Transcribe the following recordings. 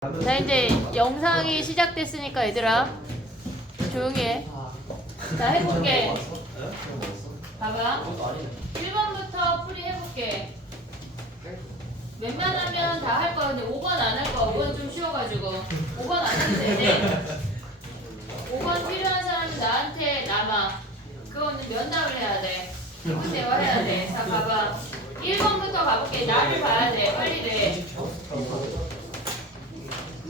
자, 이제 영상이 시작됐으니까 얘들아 조용히 해. 자, 해볼게. 봐봐. 1번부터 풀이 해볼게. 웬만하면 다 할 거야. 근데 5번 안 할 거야. 5번 좀 쉬워가지고 5번 안 해도 되네. 5번 필요한 사람은 나한테 남아. 그거는 면담을 해야 돼. 대화해야 돼. 자, 봐봐. 1번부터 가볼게. 나를 봐야 돼. 빨리 돼.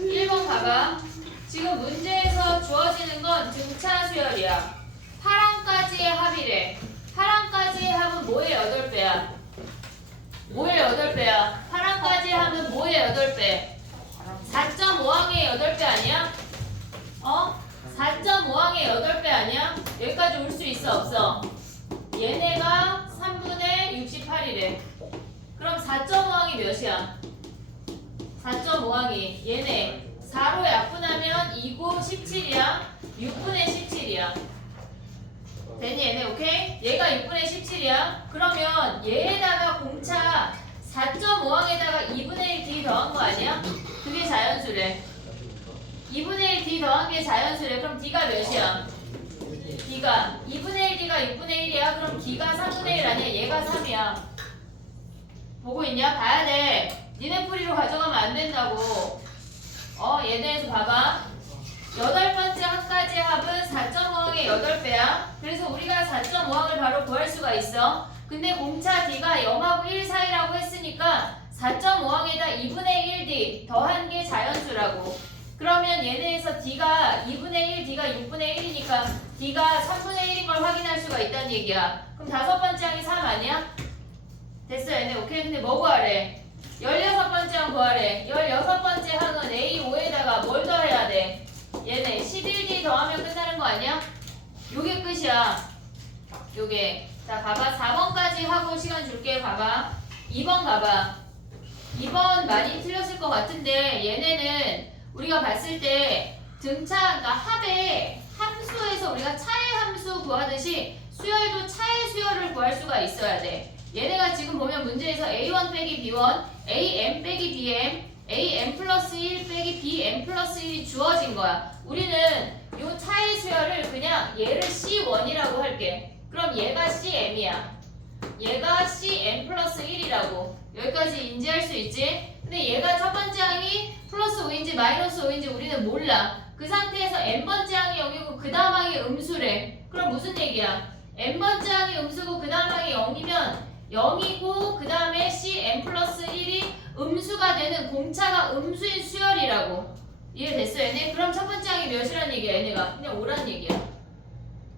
1번 봐봐. 지금 문제에서 주어지는 건 등차 수열이야. 파랑까지의 합이래. 파랑까지의 합은 뭐의 8배야? 뭐의 8배야? 파랑까지의 합은 뭐의 8배? 4.5항의 8배 아니야? 4.5항의 8배 아니야? 여기까지 올 수 있어 없어? 얘네가 3분의 68이래. 그럼 4.5항이 몇이야? 4.5항이 얘네 4로 약분하면 2고 17이야. 6분의 17이야. 되니 얘네 오케이? 얘가 6분의 17이야. 그러면 얘에다가 공차 4.5항에다가 2분의 1 d 더한 거 아니야? 그게 자연수래. 2분의 1 d 더한 게 자연수래. 그럼 d가 몇이야? d가 2분의 1 d가 6분의 1이야. 그럼 d가 3분의 1 아니야? 얘가 3이야. 보고 있냐? 봐야 돼. 니네 풀이로 가져가면 안 된다고. 얘네에서 봐봐. 8번째 항까지 합은 4.5항의 8배야. 그래서 우리가 4.5항을 바로 구할 수가 있어. 근데 공차 d가 0하고 1 사이라고 했으니까 4.5항에다 2분의 1d 더한 게 자연수라고. 그러면 얘네에서 d가 2분의 1, d가 6분의 1이니까 d가 3분의 1인 걸 확인할 수가 있다는 얘기야. 그럼 5번째 항이 3 아니야? 됐어 얘네 오케이? 근데 뭐 구하래? 16번째 항 구하래. 16번째 항은 A5에다가 뭘 더해야 돼? 얘네 11D 더하면 끝나는 거 아니야? 요게 끝이야. 요게. 자 봐봐. 4번까지 하고 시간 줄게. 봐봐. 2번 봐봐. 2번 많이 틀렸을 것 같은데 얘네는 우리가 봤을 때 등차, 그러니까 합의 함수에서 우리가 차의 함수 구하듯이 수열도 차의 수열을 구할 수가 있어야 돼. 얘네가 지금 보면 문제에서 A1 빼기 B1, AM 빼기 BM, AM 플러스 1 빼기 BM 플러스 1이 주어진 거야. 우리는 요 차의 수열을 그냥 얘를 C1이라고 할게. 그럼 얘가 CM이야. 얘가 CM 플러스 1이라고. 여기까지 인지할 수 있지? 근데 얘가 첫 번째 항이 플러스 5인지 마이너스 5인지 우리는 몰라. 그 상태에서 N번째 항이 0이고 그 다음 항이 음수래. 그럼 무슨 얘기야? N번째 항이 음수고 그 다음 항이 0이면 0이고 그 다음에 CM 플러스 1이 음수가 되는 공차가 음수인 수열이라고. 이해됐어 얘네? 그럼 첫 번째 항이 몇이란 얘기야 얘네가? 그냥 5란 얘기야.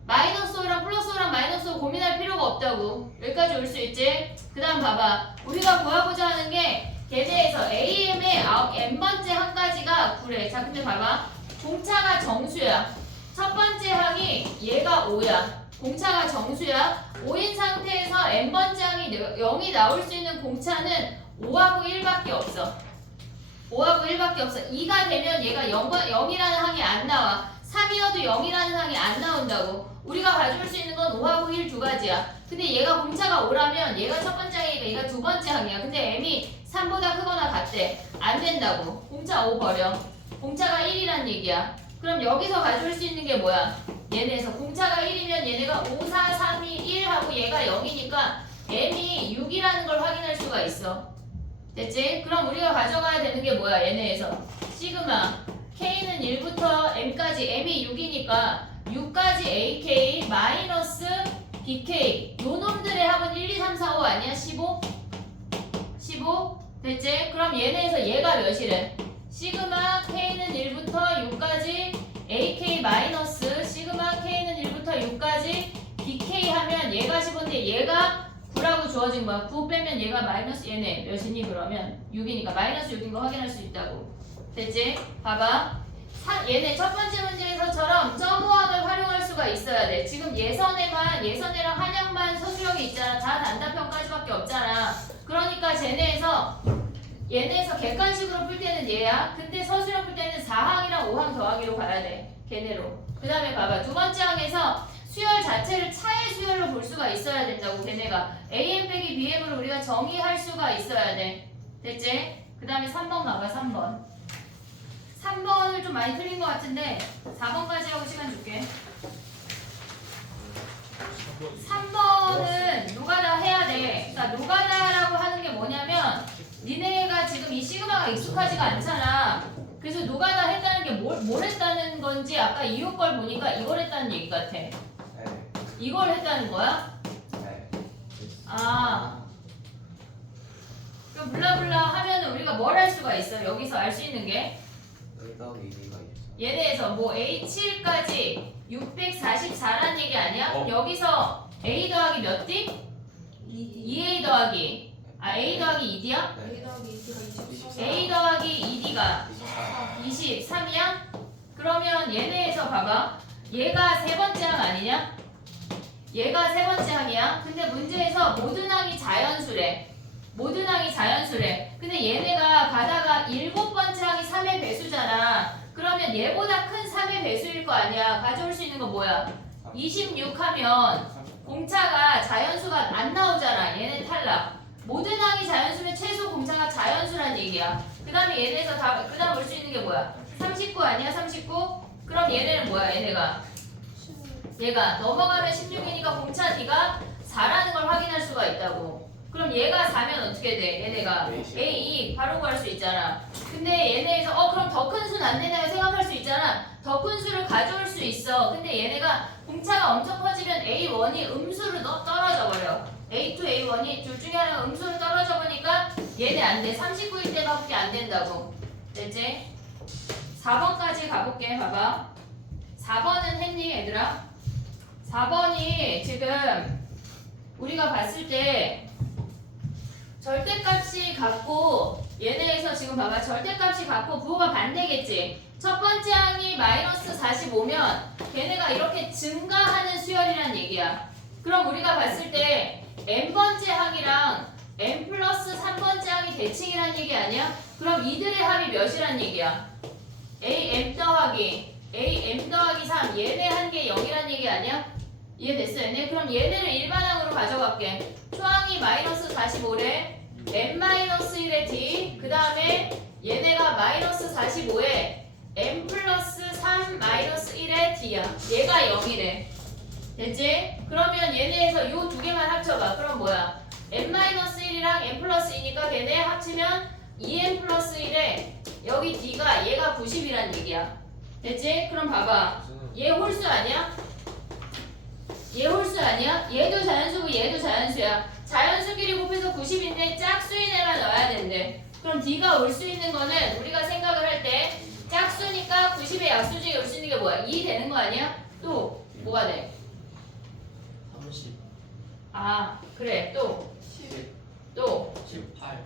마이너스 5랑 플러스 5랑 마이너스 5 고민할 필요가 없다고. 여기까지 올 수 있지? 그 다음 봐봐. 우리가 구하고자 하는 게 걔네에서 AM의 N번째 항까지가 9래. 자 근데 봐봐. 공차가 정수야. 첫 번째 항이 얘가 5야. 공차가 정수야. 5인 상태에서 n번째 항이 0이 나올 수 있는 공차는 5하고 1밖에 없어. 5하고 1밖에 없어. 2가 되면 얘가 0이라는 항이 안 나와. 3이어도 0이라는 항이 안 나온다고. 우리가 가져올 수 있는 건 5하고 1 두 가지야. 근데 얘가 공차가 5라면 얘가 첫 번째 항이니까 얘가 두 번째 항이야. 근데 m이 3보다 크거나 같대. 안 된다고. 공차 5 버려. 공차가 1이란 얘기야. 그럼 여기서 가져올 수 있는 게 뭐야? 얘네에서 공차가 1이면 얘네가 5, 4, 3, 2, 1 하고 얘가 0이니까 m이 6이라는 걸 확인할 수가 있어. 됐지? 그럼 우리가 가져가야 되는 게 뭐야? 얘네에서 시그마 k는 1부터 m까지 m이 6이니까 6까지 ak 마이너스 bk 요 놈들의 합은 1, 2, 3, 4, 5 아니야? 15? 15? 됐지? 그럼 얘네에서 얘가 몇이래? 시그마 k는 1부터 6까지 AK 마이너스 시그마 K는 1부터 6까지 BK 하면 얘가 15인데 얘가 9라고 주어진 거야. 9 빼면 얘가 마이너스 얘네 몇이니 그러면 6이니까 마이너스 6인 거 확인할 수 있다고. 됐지? 봐봐. 얘네 첫 번째 문제에서처럼 점호항을 활용할 수가 있어야 돼. 지금 예선애랑 한영만 서술형이 있잖아. 다 단답형까지밖에 없잖아. 그러니까 얘네에서 객관식으로 풀 때는 얘야. 근데 서술형 풀 때는 4항이랑 5항 더하기로 가야 돼. 걔네로. 그 다음에 봐봐. 두 번째 항에서 수열 자체를 차의 수열로 볼 수가 있어야 된다고. 걔네가 AM 빼기 BM으로 우리가 정의할 수가 있어야 돼. 됐지? 그 다음에 3번 가봐. 3번. 문제를 좀 많이 틀린 것 같은데 4번까지 하고 시간 줄게. 3번은 노가다 해야 돼. 그러니까 노가다라고 하는 게 뭐냐면 니네가 지금 이 시그마가 익숙하지가 않잖아. 그래서 노가다 했다는 게 뭘 했다는 건지 아까 이웃 걸 보니까 이걸 했다는 얘기 같아. 네. 이걸 했다는 거야? 네. 아. 그럼 블라블라 하면 우리가 뭘 할 수가 있어? 여기서 알 수 있는 게 A 더하기 2B가 있어. 얘네에서 뭐 A7까지 644란 얘기 아니야? 여기서 A 더하기 몇 D? 2A 더하기 A 더하기 2D야? 네. A 더하기 2D가 23이야? 그러면 얘네에서 봐봐. 얘가 세 번째 항 아니냐? 얘가 세 번째 항이야. 근데 문제에서 모든 항이 자연수래. 모든 항이 자연수래. 근데 얘네가 가다가 일곱 번째 항이 3의 배수잖아. 그러면 얘보다 큰 3의 배수일 거 아니야. 가져올 수 있는 거 뭐야? 26 하면 공차가 자연수가 안 나오잖아. 얘네 탈락. 모든 항이 자연수면 최소 공차가 자연수란 얘기야. 그 다음에 얘네에서 그 다음 올 수 있는 게 뭐야? 39 아니야? 39? 그럼 얘네는 뭐야? 얘가 넘어가면 16이니까 공차 D가 4라는 걸 확인할 수가 있다고. 그럼 얘가 4면 어떻게 돼? 얘네가 A2 바로 구할 수 있잖아. 근데 얘네에서 그럼 더 큰 수는 안 되나요? 생각할 수 있잖아. 더 큰 수를 가져올 수 있어. 근데 얘네가 공차가 엄청 커지면 A1이 음수로 떨어져 버려. A2, A1이 둘 중에 하나가 음수로 떨어져 보니까 얘네 안 돼. 39일 때밖에 안 된다고. 됐지? 4번까지 가볼게. 봐봐. 4번은 했니 얘들아? 4번이 지금 우리가 봤을 때 절대값이 같고 얘네에서 지금 봐봐. 절대값이 같고 부호가 반대겠지. 첫 번째 항이 마이너스 45면 걔네가 이렇게 증가하는 수열이란 얘기야. 그럼 우리가 봤을 때 n번째 항이랑 n 플러스 3번째 항이 대칭이란 얘기 아니야? 그럼 이들의 합이 몇이란 얘기야? am 더하기 3 얘네 한 개 0이란 얘기 아니야? 이해됐어 얘네? 그럼 얘네를 일반항으로 가져갈게. 초항이 마이너스 45래 n-1의 d 그 다음에 얘네가 마이너스 45에 n 플러스 3 마이너스 1의 d야. 얘가 0이래. 됐지? 그러면 얘네에서 요 두 개만 합쳐봐. 그럼 뭐야? n-1이랑 n 플러스 2니까 걔네 합치면 2n 플러스 1에 여기 d가 얘가 90이란 얘기야. 됐지? 그럼 봐봐. 얘 홀수 아니야? 얘 홀수 아니야? 얘도 자연수고 얘도 자연수야. 자연수끼리 곱해서 90인데 짝수인 애만 넣어야 된대. 그럼 D가 올 수 있는 거는 우리가 생각을 할 때 짝수니까 90의 약수 중에 올 수 있는 게 뭐야? 2 되는 거 아니야? 또 뭐가 돼? 30. 아 그래 또 10. 또 18.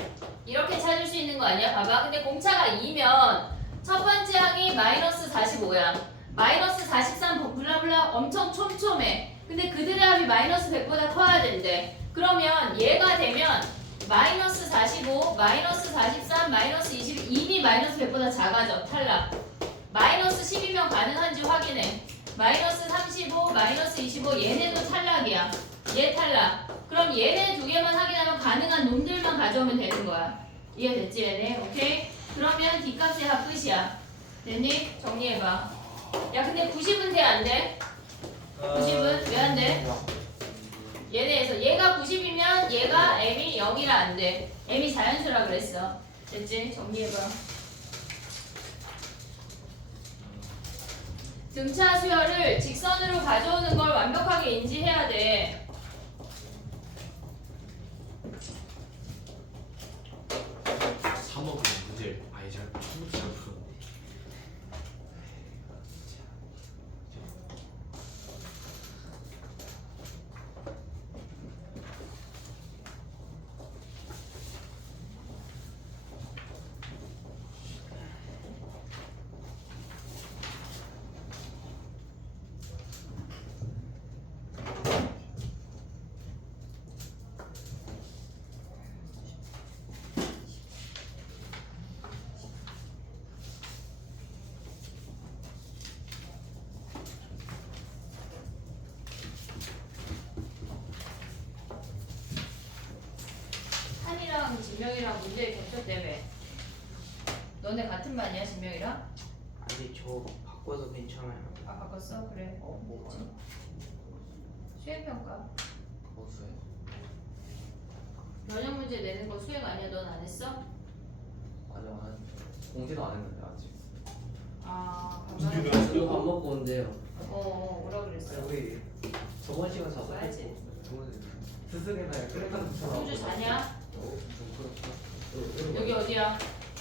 이렇게 찾을 수 있는 거 아니야? 봐봐. 근데 공차가 2면 첫 번째 항이 마이너스 45야. 마이너스 43 블라블라 엄청 촘촘해. 근데 그들의 합이 마이너스 100보다 커야 된대. 그러면 얘가 되면 마이너스 45, 마이너스 43, 마이너스 20이 이미 마이너스 100보다 작아져. 탈락. 마이너스 10이면 가능한지 확인해. 마이너스 35, 마이너스 25 얘네도 탈락이야. 얘 탈락. 그럼 얘네 두 개만 확인하면 가능한 놈들만 가져오면 되는 거야. 이해됐지 얘네? 오케이? 그러면 D값의 합 끝이야. 됐니? 정리해봐. 야 근데 90은 돼 안 돼? 90은 왜 안 돼? 얘네에서 얘가 90이면 얘가 m이 0이라 안 돼. m이 자연수라 그랬어. 됐지? 정리해봐. 등차 수열을 직선으로 가져오는 걸 완벽하게 인지해야 돼. 문제 아니 잘 풀지 않고 한이랑 진명이랑 문제 겹쳤다며. 너네 같은 반이야 진명이랑? 아니 저 바꿔도 괜찮아요. 아 바꿨어? 그래. 뭐가요? 수행평가. 뭐수요? 변형 문제 내는 거 수행 아니야? 넌 안 했어? 아직 안 했는데 공지도 안 했는데 아직. 아 문제도 반반. 이거 밥 먹고 온대요. 뭐라 그랬어? 우리 저번 시간 자서 봐야지. 스승의 날 크레카드 붙여놨고. 소주 자냐? 좀 그렇고. 여기 어디야?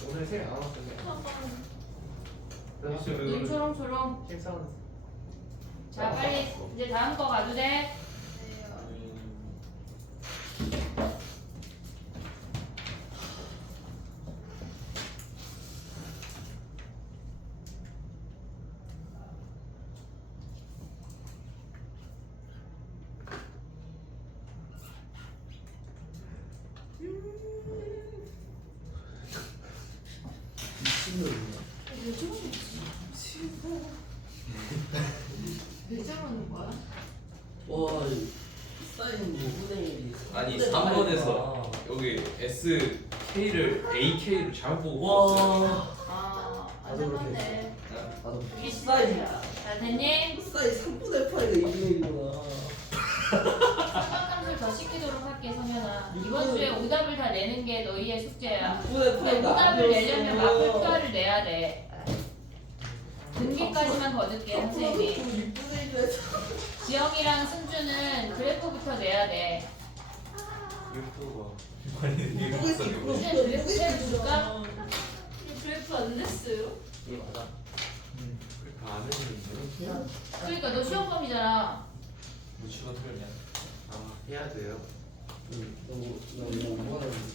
오늘 세안 왔어요. 눈 초롱초롱. 식사는 자 빨리 이제 다음 거 가도 돼. 미친놈이야. 왜 저러는 거야? 와, 사인 무분의 아니 3번에서 여기 SK를 AK로 잘못 보고 봤어요. 아, 안 나도 잡았네. 나도 이게 사인 시작이야. 자, 됐니? 사인 3분의 8가 2분의 1이구나. 삼각함수를 더 시키도록 할게, 성현아. 이번 주에 오답을 다 내는 게 너희의 숙제야. 2분의 근데 8가 오답을 내려면 마플가를 내야 돼. 등기까지만 거둘게, 선생님이. 6분의 1에서 지영이랑 승주는 그래프부터 내야 돼. 유튜버 많이 이거 승주는 그래프 해줄까? 그래프 안 냈어요. 이게 맞아. 그렇게 안 했는데 그러니까 너 시험범이잖아. 뭐 주가 틀렸냐? 아 해야 돼요. 너무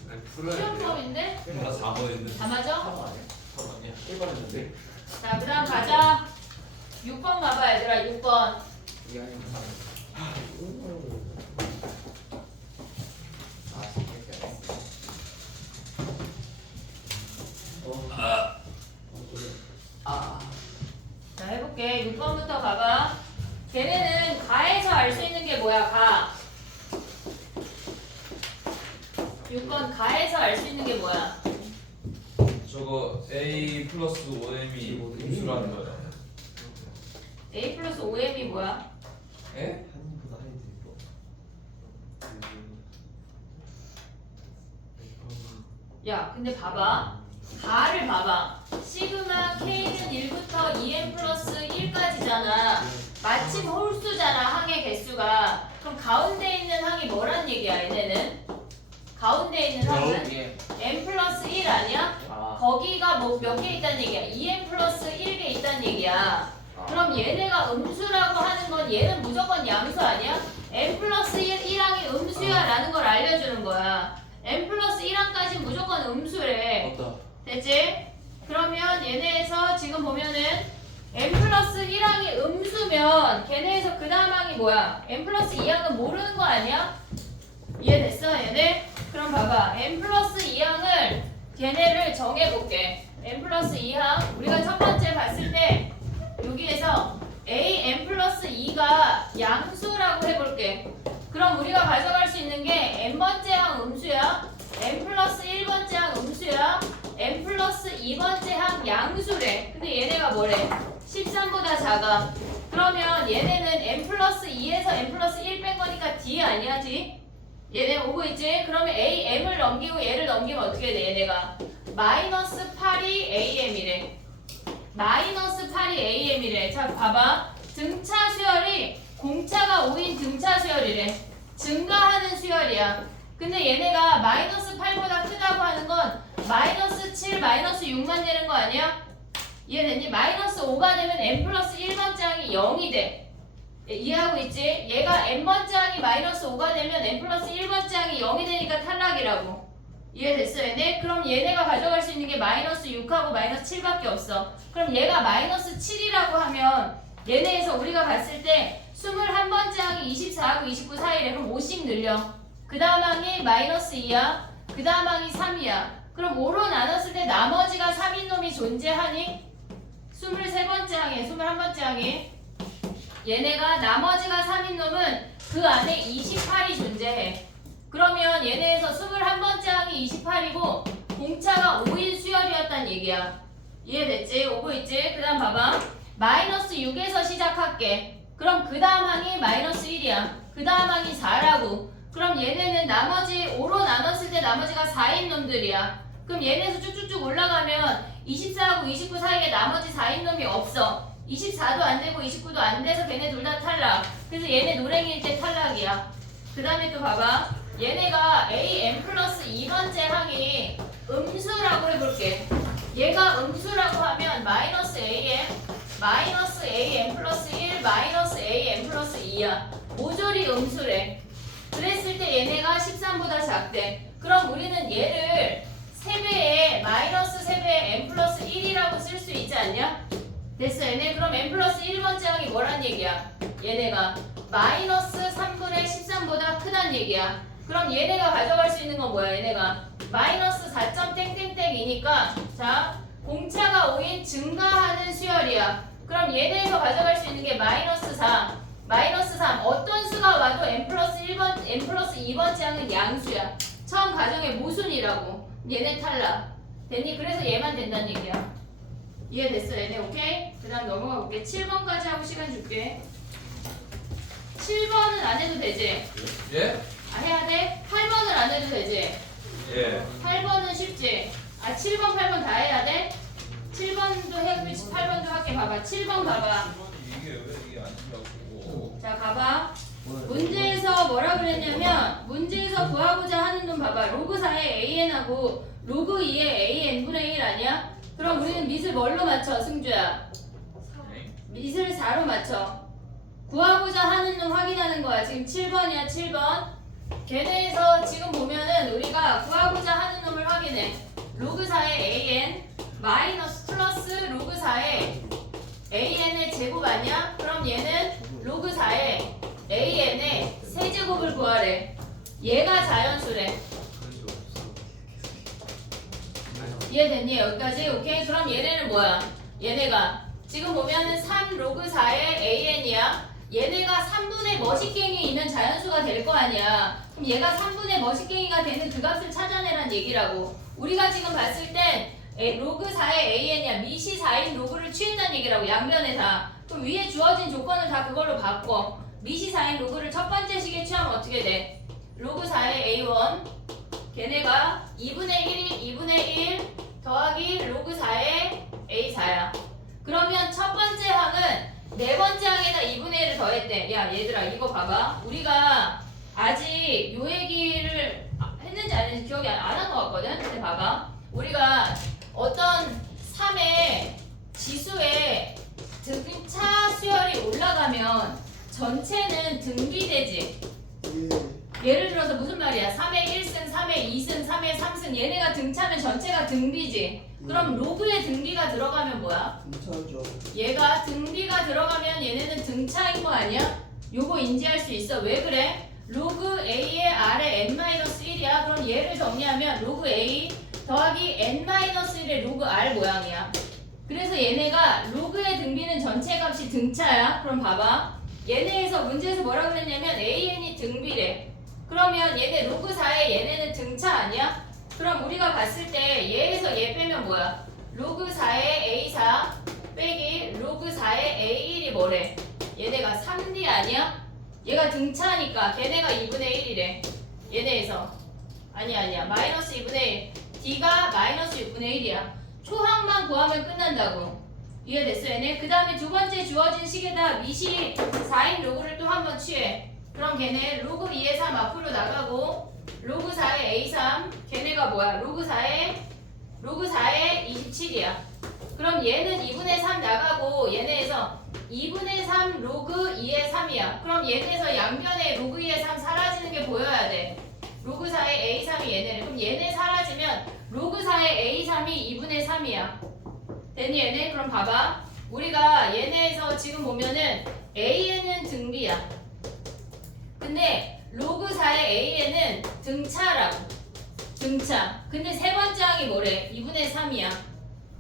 아니 풀어야 돼요. 시험범인데? 나 4번 했는데 다 맞아? 3번 아니야? 4번이야. 1번 했는데. 자, 그 다음 가자. 6번 가봐, 얘들아, 6번. 이게 아니면 아 이렇게 안 아. 자, 해볼게. 6번부터 가봐. 걔네는 가에서 알 수 있는 게 뭐야, 가. 6번 가에서 알 수 있는 게 뭐야? 저거 A 플러스 5M이 음수라는 거죠. A 플러스 5M이 뭐야? 에? 한국보다 하이 되고. 야, 근데 봐봐. 가를 봐봐. 시그마 K는 1부터 2M 플러스 1까지잖아. 마침 홀수잖아, 항의 개수가. 그럼 가운데 있는 항이 뭐란 얘기야, 얘네는? 가운데 있는 항은 이게 M 플러스 1 아니야? 아. 거기가 뭐 몇 개 있다는 얘기야? 2M 플러스 1개 있다는 얘기야. 그럼 얘네가 음수라고 하는 건 얘는 무조건 양수 아니야? M 플러스 1항이 음수야 라는 걸 알려주는 거야. M 플러스 1항까지 무조건 음수래. 맞다. 됐지? 그러면 얘네에서 지금 보면은 M 플러스 1항이 음수면 걔네에서 그 다음 항이 뭐야? M 플러스 2항은 모르는 거 아니야? 이해됐어 얘네? 그럼 봐봐 M 플러스 2항을 걔네를 정해볼게. M 플러스 2항 우리가 첫 번째 봤을 때 여기에서 A M 플러스 2가 양수라고 해볼게. 그럼 우리가 가져갈 수 있는 게 N번째 항 음수야, M 플러스 1번째 항 음수야, M 플러스 2번째 항 양수래. 근데 얘네가 뭐래? 13보다 작아. 그러면 얘네는 M 플러스 2에서 M 플러스 1 뺀 거니까 D 아니야 D? 얘네 오고 있지? 그러면 A, M을 넘기고 얘를 넘기면 어떻게 돼 얘네가? 마이너스 8이 AM이래. 마이너스 8이 AM이래. 자 봐봐. 등차 수열이 공차가 5인 등차 수열이래. 증가하는 수열이야. 근데 얘네가 마이너스 8보다 크다고 하는 건 마이너스 7, 마이너스 6만 되는 거 아니야? 이해됐니? 마이너스 5가 되면 n 플러스 1번째 항이 0이 돼. 이해하고 있지? 얘가 n번째 항이 마이너스 5가 되면 n 플러스 1번째 항이 0이 되니까 탈락이라고. 이해됐어 얘네? 그럼 얘네가 가져갈 수 있는 게 마이너스 6하고 마이너스 7밖에 없어. 그럼 얘가 마이너스 7이라고 하면 얘네에서 우리가 봤을 때 21번째 항이 24하고 29 사이래. 그럼 5씩 늘려. 그 다음 항이 마이너스 2야. 그 다음 항이 3이야. 그럼 5로 나눴을 때 나머지가 3인 놈이 존재하니? 23번째 항에 21번째 항에 얘네가 나머지가 3인 놈은 그 안에 28이 존재해. 그러면 얘네에서 21번째 항이 28이고 공차가 5인 수열이었단 얘기야. 이해됐지? 오고 있지? 그 뭐냐면 봐봐. 마이너스 6에서 시작할게. 그럼 그 다음 항이 마이너스 1이야. 그 다음 항이 4라고. 그럼 얘네는 나머지 5로 나눴을 때 나머지가 4인 놈들이야. 그럼 얘네에서 쭉쭉쭉 올라가면 24하고 29 사이에 나머지 4인 놈이 없어. 24도 안 되고 29도 안 돼서 걔네 둘 다 탈락. 그래서 얘네 노랭이일 때 탈락이야. 그 다음에 또 봐봐. 얘네가 am 플러스 2번째 항이 음수라고 해볼게. 얘가 음수라고 하면 마이너스 am 플러스 1 마이너스 am 플러스 2야. 모조리 음수래. 그랬을 때 얘네가 13보다 작대. 그럼 우리는 얘를 세배에 마이너스 세배에 m 플러스 1이라고 쓸 수 있지 않냐? 됐어 얘네. 그럼 m 플러스 1번째 항이 뭐란 얘기야? 얘네가 마이너스 3분의 13보다 크단 얘기야. 그럼 얘네가 가져갈 수 있는 건 뭐야? 얘네가 마이너스 4.땡땡땡이니까 자 공차가 5인 증가하는 수열이야. 그럼 얘네에서 가져갈 수 있는 게 마이너스 4 마이너스 3 어떤 수가 와도 m 플러스 2번째 항은 양수야. 처음 가정의 모순이라고. 얘네 탈락. 됐니? 그래서 얘만 된다는 얘기야. 이해됐어 얘네? 오케이? 그 다음 넘어가 볼게. 7번까지 하고 시간 줄게. 7번은 안 해도 되지? 예? 아 해야 돼? 8번은 안 해도 되지? 예. 8번은 쉽지? 아 7번 8번 다 해야 돼? 7번도 해고 8번도 할게. 봐봐 7번 봐봐. 이게 왜 이게 아니냐고. 자 가봐. 문제에서 뭐라 그랬냐면 문제에서 구하고자 하는 놈 봐봐. 로그 4의 an하고 로그 2의 an분의 1 아니야? 그럼 우리는 밑을 뭘로 맞춰 승주야? 밑을 4로 맞춰. 구하고자 하는 놈 확인하는 거야. 지금 7번이야 7번. 걔네에서 지금 보면은 우리가 구하고자 하는 놈을 확인해. 로그 4의 an 마이너스 플러스 로그 4의 an의 제곱 아니야? 그럼 얘는 로그 4의 an의 세제곱을 구하래. 얘가 자연수래. 그런 적 없어. 이해됐니? 여기까지? 오케이? 그럼 얘네는 뭐야? 얘네가 지금 보면은 3 로그 4의 an이야. 얘네가 3분의 머시갱이 있는 자연수가 될 거 아니야. 그럼 얘가 3분의 머시갱이가 되는 그 값을 찾아내란 얘기라고. 우리가 지금 봤을 땐 로그 4의 an이야. 밑이 4인 로그를 취한다는 얘기라고. 양변에 다. 그럼 위에 주어진 조건을 다 그걸로 바꿔. 밑이 4인 로그를 첫 번째 식에 취하면 어떻게 돼? 로그 4의 a1 걔네가 2분의 1 더하기 로그 4의 a4야. 그러면 첫 번째 항은 네 번째 항에다 2분의 1을 더했대. 야 얘들아 이거 봐봐. 우리가 아직 요 얘기를 했는지 안 했는지 기억이 안 한 것 같거든. 근데 봐봐. 우리가 어떤 3의 지수의 등차 수열이 올라가면 전체는 등비되지. 예를 들어서 무슨 말이야? 3의 1승, 3의 2승, 3의 3승 얘네가 등차면 전체가 등비지. 그럼 로그에 등비가 들어가면 뭐야? 괜찮죠. 얘가 등비가 들어가면 얘네는 등차인 거 아니야? 요거 인지할 수 있어. 왜 그래? 로그 A의 R의 n-1이야. 그럼 얘를 정리하면 로그 A 더하기 n-1의 로그 R 모양이야. 그래서 얘네가 로그의 등비는 전체 값이 등차야. 그럼 봐봐. 얘네에서 문제에서 뭐라 그랬냐면 AN이 등비래. 그러면 얘네 로그 4의 얘네는 등차 아니야? 그럼 우리가 봤을 때 얘에서 얘 빼면 뭐야? 로그 4의 A4 빼기 로그 4의 A1이 뭐래? 얘네가 3D 아니야? 얘가 등차니까 걔네가 2분의 1이래. 얘네에서 아니야 마이너스 2분의 1 D가 마이너스 6분의 1이야. 초항만 구하면 끝난다고. 이해됐어 얘네? 그 다음에 두 번째 주어진 식에다 밑이 4인 로그를 또 한 번 취해. 그럼 걔네 로그 2의 3 앞으로 나가고 로그 4의 A3 걔네가 뭐야? 로그 4의 27이야. 그럼 얘는 2분의 3 나가고 얘네에서 2분의 3 로그 2의 3이야. 그럼 얘네에서 양변에 로그 2의 3 사라지는 게 보여야 돼. 로그 4의 A3이 얘네를. 그럼 얘네 사라지면 로그 4의 A3이 2분의 3이야. 됐니 얘네? 그럼 봐봐. 우리가 얘네에서 지금 보면은 A는 등비야. 근데 로그 4의 A는 등차라고. 등차. 근데 세 번째 항이 뭐래? 2분의 3이야.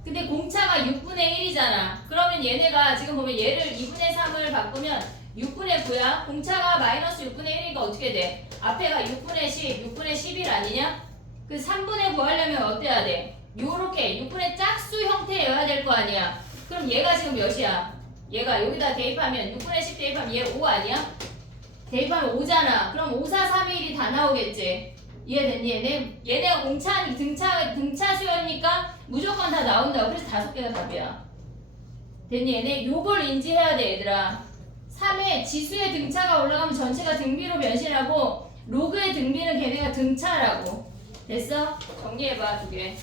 근데 공차가 6분의 1이잖아. 그러면 얘네가 지금 보면 얘를 2분의 3을 바꾸면 6분의 9야. 공차가 마이너스 6분의 1이니까 어떻게 돼? 앞에가 6분의 10, 6분의 11 아니냐? 그 3분의 9 하려면 어때야 돼? 요렇게 6분의 짝수 형태여야 될 거 아니야. 그럼 얘가 지금 몇이야? 얘가 여기다 대입하면 6분의 10 대입하면 얘 5 아니야? 대입하면 5잖아. 그럼 5, 4, 3, 1이 다 나오겠지. 이해됐니? 얘네가 공차 등차 수열이니까 무조건 다 나온다고. 그래서 5개가 답이야. 됐니? 얘네 요걸 인지해야 돼 얘들아. 3의 지수의 등차가 올라가면 전체가 등비로 변신하고 로그의 등비는 걔네가 등차라고. 됐어? 정리해봐 2개.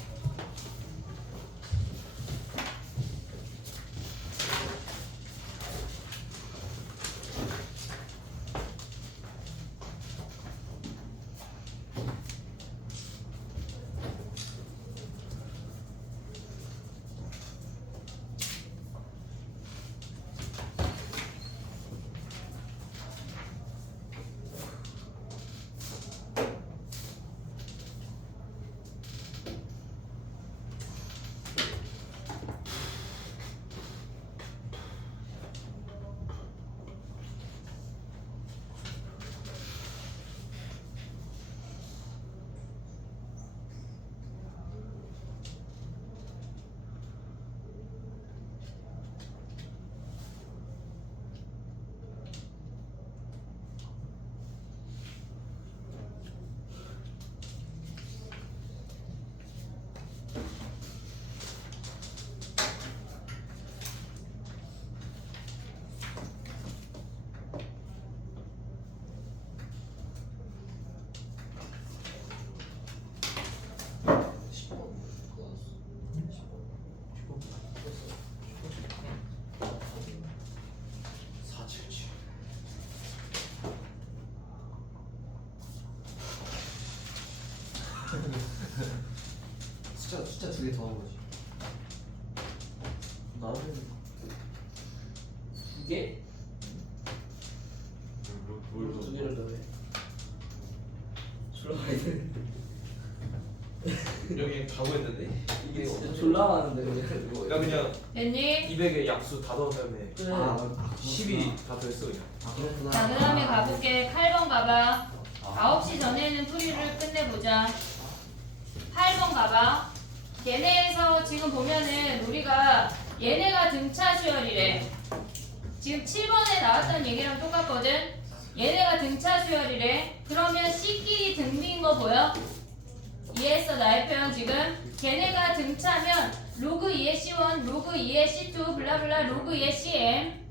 숫자 2개 더한 거지. 나는 2개? 뭘 2개를 더해. 졸라 많이 돼. 여기 가고 있는데 이게 진짜 졸라 많은데 그냥. 나 그냥 됐니? 200에 약수 다 넣은 다음에 그래. 10이 다 됐어 그냥. 아 그렇구나. 자, 그 다음에 가볼게. 8번 가봐. 9시 전에는 풀이를 끝내보자. 8번 가봐. 얘네에서 지금 보면은 우리가 얘네가 등차 수열이래. 지금 7번에 나왔던 얘기랑 똑같거든. 얘네가 등차 수열이래. 그러면 C끼리 등비인 거 보여? 이해했어 나의 표현 지금? 걔네가 등차면 로그 2의 C1, 로그 2의 C2, 블라블라 로그 2의 CM.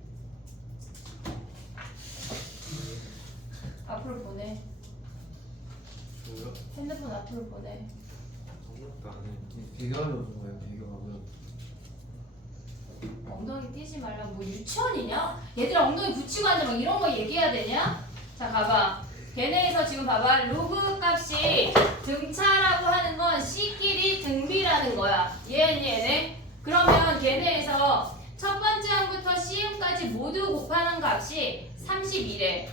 앞으로 보내. 뭐요? 핸드폰 앞으로 보내. 아무것도 안 해. 비교하려고 거예요. 비교하면. 엉덩이 띄지 말라고 뭐 유치원이냐? 얘들아 엉덩이 붙이고 앉아 막 이런 거 얘기해야 되냐? 자 가봐. 걔네에서 지금 봐봐. 로그 값이 등차라고 하는 건 C끼리 등비라는 거야. 얘는 얘네. 그러면 걔네에서 첫 번째 항부터 CM까지 모두 곱하는 값이 32래.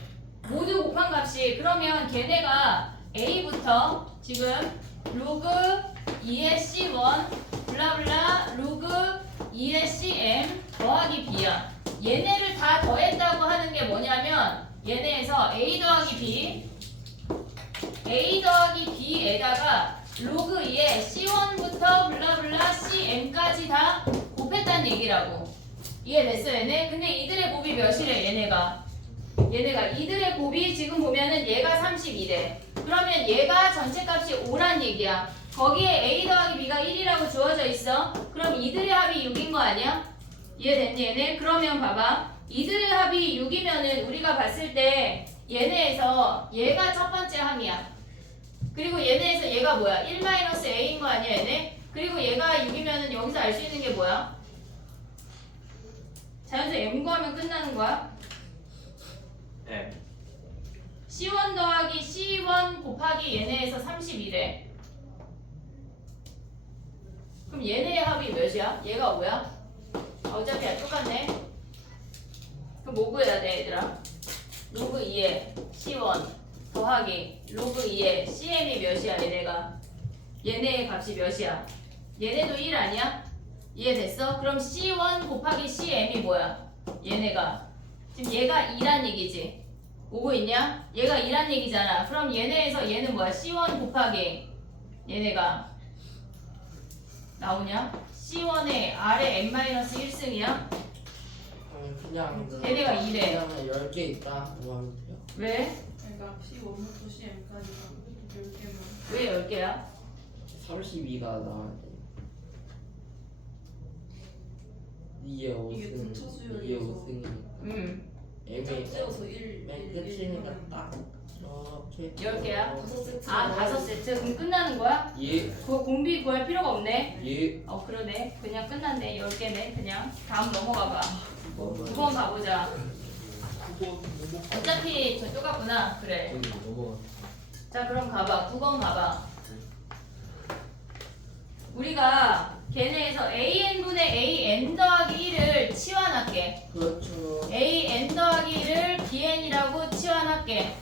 모두 곱한 값이. 그러면 걔네가 A부터 지금 로그 2의 C1 블라블라 로그 2의 CM 더하기 B야. 얘네를 다 더했다고 하는 게 뭐냐면 얘네에서 A 더하기 B에다가 로그 2의 C1부터 블라블라 CM까지 다 곱했다는 얘기라고. 이해됐어 얘네? 근데 이들의 곱이 몇이래 얘네가 이들의 곱이 지금 보면은 얘가 32래. 그러면 얘가 전체 값이 5란 얘기야. 거기에 A 더하기 B가 1이라고 주어져 있어. 그럼 이들의 합이 6인 거 아니야? 이해됐니 얘네? 그러면 봐봐. 이들의 합이 6이면은 우리가 봤을 때 얘네에서 얘가 첫 번째 항이야. 그리고 얘네에서 얘가 뭐야? 1-A인 거 아니야 얘네? 그리고 얘가 6이면은 여기서 알 수 있는 게 뭐야? 자연수 M 구하면 끝나는 거야? 네. C1 더하기 C1 곱하기 얘네에서 32래. 그럼 얘네의 합이 몇이야? 얘가 5야? 어차피 똑같네. 그럼 뭐 구해야 돼 얘들아? 로그 2의 C1 더하기 로그 2의 CM이 몇이야 얘네가? 얘네의 값이 몇이야? 얘네도 1 아니야? 이해됐어? 그럼 C1 곱하기 CM이 뭐야? 얘네가 지금 얘가 2란 얘기지? 오고 있냐? 얘가 2란 얘기잖아. 그럼 얘네에서 얘는 뭐야? C1 곱하기 얘네가 나오냐? C1에 아래 n-1승이야? 그냥 걔네가 이래. 그냥 10개 있다. 뭐 왜? 그러니까 C1부터 CM까지가 10개만. 왜 10개야? 32가 나와야 돼. 이게 이게 5승. 부처 수열이 이게 있어. 5승이니까. 애매. 짝지어서 1, 맨 1, 끝이니까 1, 딱 이렇게. 10개야? 5세트. 아 5세트? 그럼 끝나는 거야? 예. 그거 공비 구할 필요가 없네. 예. 그러네. 그냥 끝났네. 10개네. 그냥 다음 넘어가봐. 뭐, 9번 가보자. 그거 어차피 저 똑같구나. 그래. 저기 넘어가. 자 그럼 가봐. 9번 가봐. 우리가 걔네에서 AN분의 AN 더하기 1을 치환할게. 그렇죠. AN 더하기 1을 BN이라고 치환할게.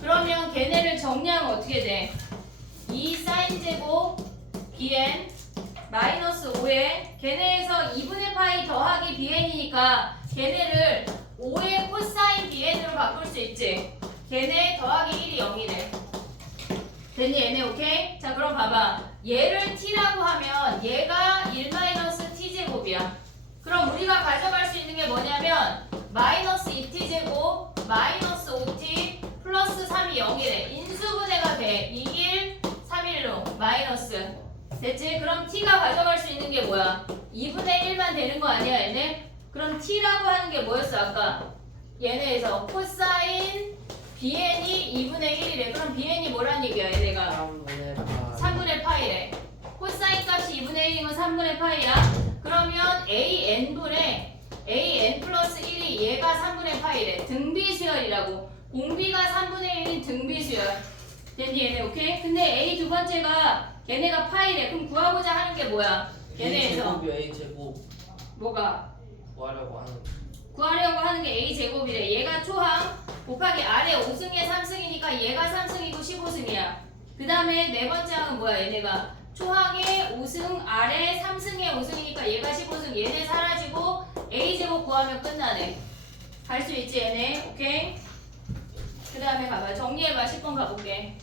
그러면 걔네를 정리하면 어떻게 돼? 2 사인 제곱 BN 마이너스 5에 걔네에서 2분의 파이 더하기 BN이니까 걔네를 5의 코사인 BN으로 바꿀 수 있지. 걔네 더하기 1이 0이래. 됐니 얘네 오케이? 자 그럼 봐봐. 얘를 t라고 하면 얘가 1-t제곱이야. 그럼 우리가 가져갈 수 있는 게 뭐냐면 마이너스 2t제곱 마이너스 5t 플러스 3이 0이래. 인수분해가 돼. 2, 1, 3, 1로 마이너스. 됐지? 그럼 t가 가져갈 수 있는 게 뭐야? 2분의 1만 되는 거 아니야 얘네? 그럼 t라고 하는 게 뭐였어 아까? 얘네에서 코사인 bn이 2분의 1이래. 그럼 bn이 뭐란 얘기야 얘네가? 3분의 파이래. 코사인 값이 2분의 1이면 3분의 파이야. 그러면 an분의 an 플러스 1이 얘가 3분의 파이래. 등비수열이라고. 공비가 3분의 1인 등비수열. 됐니 얘네 오케이? 근데 a 두 번째가 걔네가 파이래. 그럼 구하고자 하는 게 뭐야? 걔네에서 A 제곱 뭐가? 구하려고 하는 게 a제곱이래. 얘가 초항 곱하기 아래 5승에 3승이니까 얘가 3승이고 15승이야. 그 다음에 네 번째 항은 뭐야 얘네가? 초항에 5승 아래 3승에 5승이니까 얘가 15승. 얘네 사라지고 a제곱 구하면 끝나네. 갈 수 있지 얘네 오케이? 그 다음에 가봐. 정리해봐. 10번 가볼게.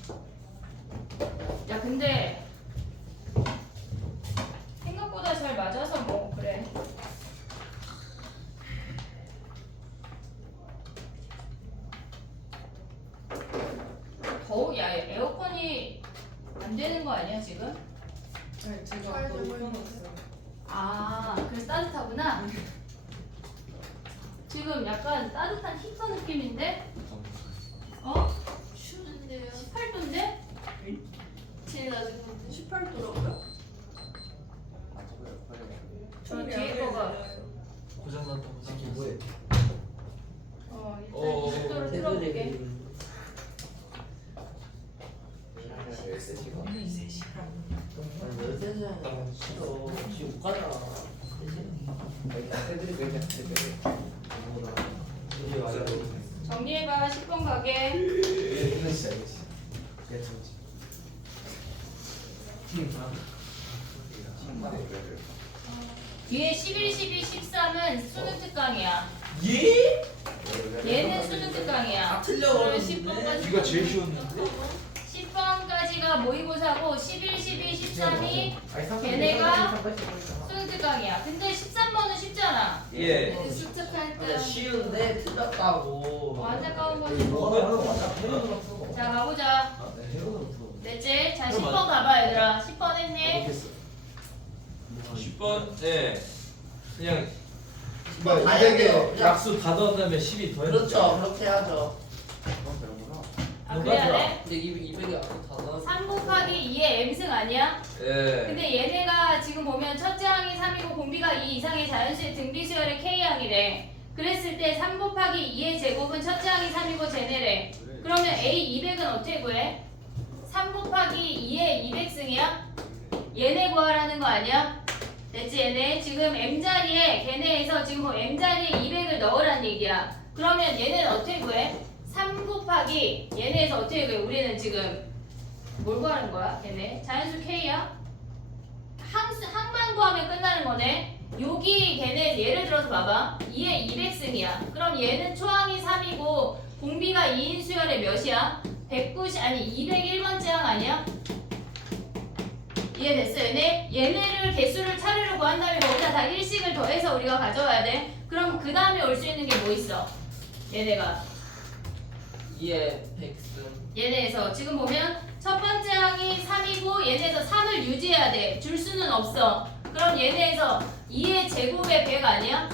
야 근데 생각보다 잘 맞아서 뭐 그래. 더우 야 에어컨이 안 되는 거 아니야 지금? 네, 제가 거의 펴놨어요. 아 그래서 따뜻하구나. 지금 약간 따뜻한 히터 느낌인데? 어? 추운데요. 18도인데? 제가 지금 18도라고요? 아 저거요. 빨리. 저 뒤에 거가 고장났다고 새끼 뭐해? 일단 20도로 틀어볼게. 싫어. 지금 못 가잖아. 애들이 왜 이렇게 애들이 이게 맞아. 정리해봐. 10번 가게. 이거 진짜 이거 진짜 괜찮지. 뒤에 11, 12, 13은 수능 특강이야. 예? 얘는 수능 특강이야. 틀려버렸네. 10번까지. 이거 제일 쉬웠는데? 10번까지가 모의고사고 11, 12, 13이 걔네가 수능 특강이야. 근데 13번은 쉽잖아. 예. 수특할 근데 때 쉬운데 틀렸다고. 안타까운 거지. 뭐가 하는 거 맞아? 헤로드로 풀어. 자 가보자. 네, 헤로드로 풀어. 넷째. 자 10번 가봐 얘들아. 10번 했니? 10번 네. 그냥 다 해야 돼요. 약수 다 넣은 다음에 12 더 그렇죠. 그렇게 하죠. 그건 되는구나. 아 그래야 돼? 근데 200이 앞으로 다 나와. 3 곱하기 2의 m승 아니야? 예. 근데 얘네가 지금 보면 첫째 항이 3이고 공비가 2 이상의 자연수의 등비수열의 K항이래. 그랬을 때 3 곱하기 2의 제곱은 첫째 항이 3이고 쟤네래. 그러면 A 200은 어떻게 구해? 3 곱하기 2의 200승이야? 얘네 구하라는 거 아니야? 됐지 얘네? 지금 M자리에 걔네에서 지금 뭐 M자리에 200을 넣으란 얘기야. 그러면 얘네는 어떻게 구해? 3 곱하기 얘네에서 어떻게 구해? 우리는 지금 뭘 구하는 거야? 걔네? 자연수 K야? 항만 구하면 끝나는 거네. 여기 걔네 예를 들어서 봐봐. 2에 200승이야. 그럼 얘는 초항이 3이고 공비가 2인 수열의 몇이야? 190 아니 201번째 항 아니야? 이해됐어 얘네? 얘네를 개수를 차례로 구한 다음에 거기다 다 일식을 더해서 우리가 가져와야 돼. 그럼 그 다음에 올 수 있는 게 뭐 있어? 얘네가 2의 백승. 얘네에서 지금 보면 첫 번째 항이 3이고 얘네에서 3을 유지해야 돼. 줄 수는 없어. 그럼 얘네에서 2의 제곱의 100 아니야?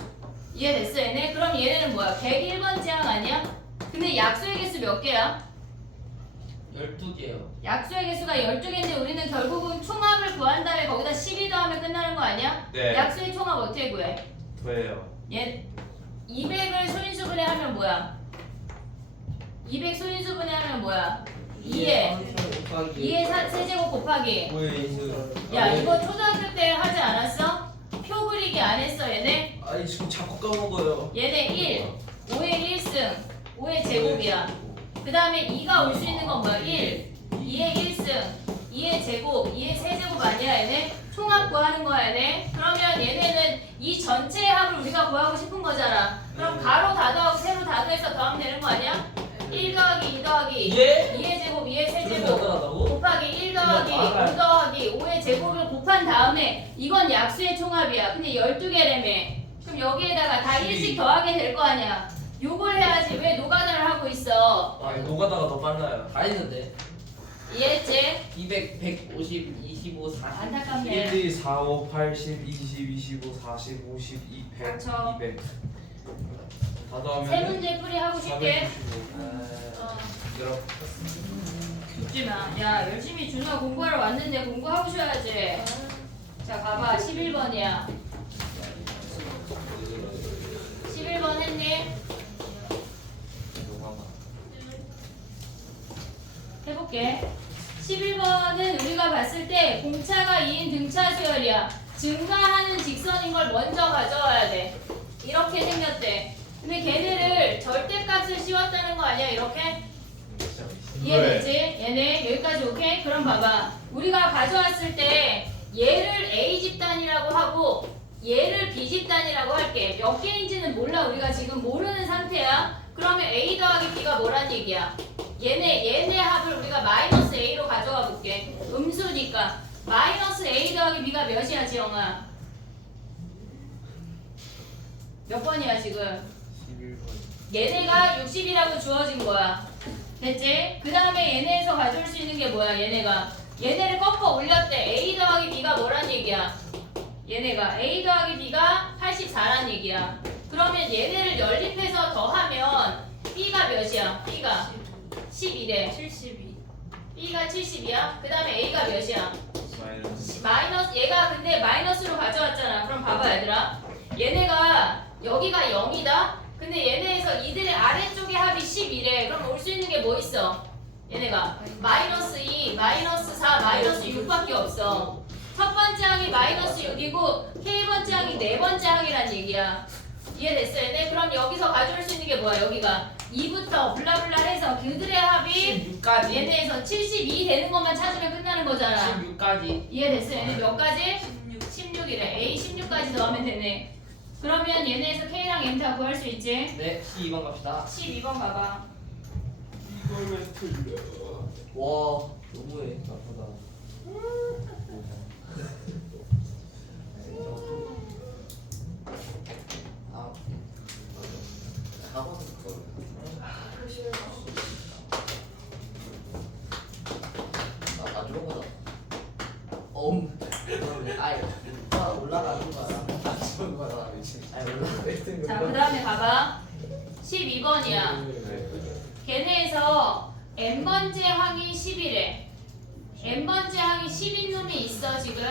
이해됐어 얘네? 그럼 얘네는 뭐야? 101번째 항 아니야? 근데 약수의 개수 몇 개야? 12개요. 약수의 개수가 12개인데 우리는 결국은 총합을 구한 다음에 거기다 12 더하면 끝나는 거 아니야? 네. 약수의 총합 어떻게 구해? 더해요. 얘 200을 소인수분해 하면 뭐야? 200 소인수분해 하면 뭐야? 2에 2의 세제곱 곱하기. 뭐야 이수? 야 이거 초등학교 때 하지 않았어? 표 그리기 안 했어 얘네? 아니 지금 자꾸 까먹어요. 얘네 1 5의 1승 5의 제곱이야. 그 다음에 2가 올 수 있는 건 뭐야? 1 2의 1승 2의 제곱 2의 세제곱 아니야 얘네? 총합 구하는 거야 얘네? 그러면 얘네는 이 전체의 합을 우리가 구하고 싶은 거잖아. 그럼 가로 다 더하고 세로 다 더해서 더하면 되는 거 아니야? 1 더하기 2 더하기 예? 2의 제곱 2의 그렇게 세제곱 나타나다고? 곱하기 1 더하기 5 더하기 5의 제곱을 곱한 다음에 이건 약수의 총합이야. 근데 12개라며. 그럼 여기에다가 다 1씩 더하게 될 거 아니야. 요걸 해야지. 왜 노가다를 하고 있어? 아 노가다가 더 빨라요. 다 있는데. 이해했지? 200, 150, 25, 40. 안타깝네. 1, 2, 4, 5, 8, 10, 20, 25, 40, 50, 200, 닥쳐. 200. 다 더하면 세 문제 풀이 하고 싶게. 495. 어, 이렇게. 죽지 마. 야, 열심히 준호 공부하러 왔는데 공부하고 쉬어야지. 자, 가봐. 11번이야. 11번 했니? 해볼게. 11번은 우리가 봤을 때 공차가 2인 등차 수열이야. 증가하는 직선인 걸 먼저 가져와야 돼. 이렇게 생겼대. 근데 걔네를 절대값을 씌웠다는 거 아니야? 이렇게? 이해되지? 얘네 여기까지 오케이? 그럼 봐봐. 우리가 가져왔을 때 얘를 A 집단이라고 하고 얘를 B 집단이라고 할게. 몇 개인지는 몰라. 우리가 지금 모르는 상태야. 그러면 A 더하기 B가 뭐란 얘기야? 얘네 합을 우리가 마이너스 A로 가져가 볼게. 음수니까 마이너스 A 더하기 B가 몇이야 지영아? 몇 번이야 지금? 11번. 얘네가 60이라고 주어진 거야. 됐지? 그 다음에 얘네에서 가져올 수 있는 게 뭐야? 얘네를 꺾어 올렸대. A 더하기 B가 뭐란 얘기야? 얘네가 A 더하기 B가 84란 얘기야. 그러면 얘네를 연립해서 더하면 B가 몇이야? B가 12래. 72. B가 70이야. 그 다음에 A가 몇이야? 마이너스. 마이너스. 얘가 근데 마이너스로 가져왔잖아. 그럼 봐봐 얘들아. 얘네가 여기가 0이다. 근데 얘네에서 이들의 아래쪽의 합이 12래. 그럼 올 수 있는 게 뭐 있어? 얘네가 마이너스 2, 마이너스 4, 마이너스 6밖에 없어. 첫 번째 항이 마이너스 6이고 K번째 항이 네 번째 항이란 얘기야. 이해됐어 얘네? 그럼 여기서 가져올 수 있는 게 뭐야? 여기가 2부터 블라블라 해서 그들의 합이 16까지. 얘네에서 72 되는 것만 찾으면 끝나는 거잖아. 16까지. 이해됐어 얘네 몇 가지? 16. 16이래. A 16까지 더하면 되네. 그러면 얘네에서 K랑 M 다 구할 수 있지? 네, 12번 갑시다. 12번 가봐. 이걸 왜 틀려? 와, 너무해. 나쁘다. 아, 학원 그거 나 좋은 거다. 아이, 올라가는 거야. 나 좋은 거다 미친. 아니, 올라가. 자, 그 다음에 가봐. 12번이야. 걔네에서 N번째 항이 10이래. N번째 항이 10인 놈이 있어 지금.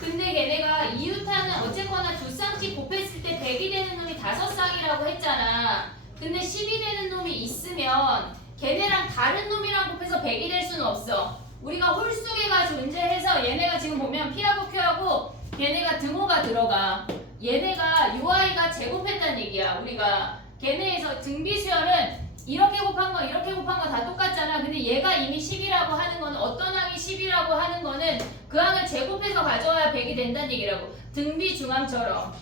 근데 걔네가 이유타는 어쨌거나 두 쌍씩 곱했을 때 100이 되는 놈이 5쌍이라고 했잖아. 근데 10이 되는 놈이 있으면 걔네랑 다른 놈이랑 곱해서 100이 될 수는 없어. 우리가 홀수계가 존재해서 얘네가 지금 보면 P하고 Q하고 걔네가 등호가 들어가. 얘네가 UI가 제곱했다는 얘기야. 우리가 걔네에서 등비수열은 이렇게 곱한 거 이렇게 곱한 거 다 똑같잖아. 근데 얘가 이미 10이라고 하는 거는 어떤 항이 10이라고 하는 거는 그 항을 제곱해서 가져와야 100이 된다는 얘기라고. 등비중함처럼.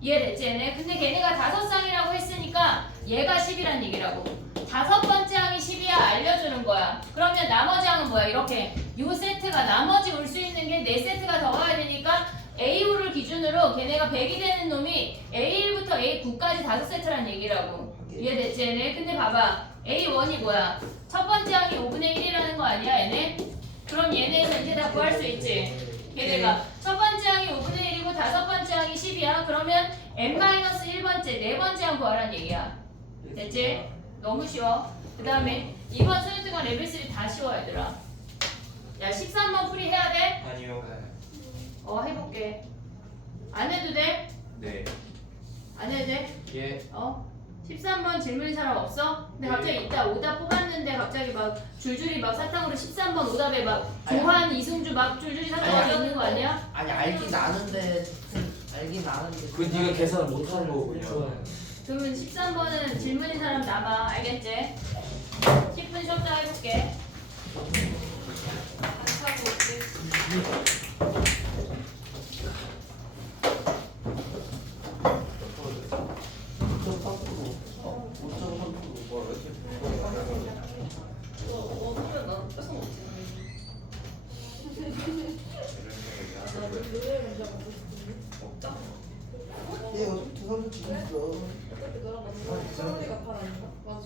이해됐지 얘네? 근데 걔네가 5쌍이라고 했으니까 얘가 10이란 얘기라고. 5번째 항이 10이야 알려주는 거야. 그러면 나머지 항은 뭐야? 이렇게 요 세트가 나머지 올 수 있는 게 4세트가 더 와야 되니까 A5를 기준으로 걔네가 100이 되는 놈이 A1부터 A9까지 5세트란 얘기라고. 이해됐지 얘네? 근데 봐봐. A1이 뭐야? 첫 번째 항이 5분의 1이라는 거 아니야 얘네? 그럼 얘네는 이제 다 구할 수 있지. 얘네가 첫 번째 항이 5분의 1이고 다섯 번째 항이 10이야. 그러면 n-1번째, 네 번째 항 구하라는 얘기야. 됐지? 너무 쉬워. 그 다음에 이번 소유등과 레벨 3 다 쉬워 얘들아. 야 13번 풀이 해야 돼? 아니요. 해볼게. 안 해도 돼? 네. 안 해도 돼? 예. 13번 질문인 사람 없어? 근데 갑자기 이따 오답 뽑았는데 갑자기 막 줄줄이 막 사탕으로 13번 오답에 막 조한, 이승주 막 줄줄이 사탕 있는 거 아니야? 아니 알긴 아는데 그 네가 계산을 못하는 거군요. 좋아요. 그러면 13번은 질문인 사람 남아. 알겠지? 10분 쉬었다 해볼게. 안 사고 올게. 먹으면 나는 뺏어 먹지. 나 노래 먼저 먹고 싶은데. 어차피 너랑 나랑 사람이가 판 아닌가? 맞아.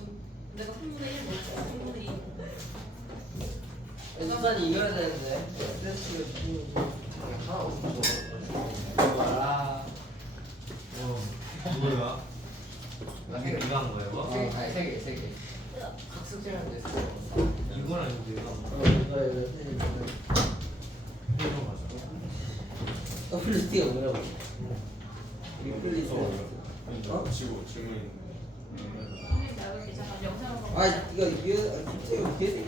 내가 3분의 1 먹자. 3분의 2. 일단 이겨야 되는데. 스트레스가 하나 없어. 봐라. 뭐야? 나세 개. 네가 한 거야 이거? 아니 세 개, 세 개. 학습제라는 데 세 개. 이건 아니고 네가 한 거야. 이거 맞아. WT가 뭐라고? 리플리스. 지고 질문. 나갈게. 잠깐 영상을 아 이거 계속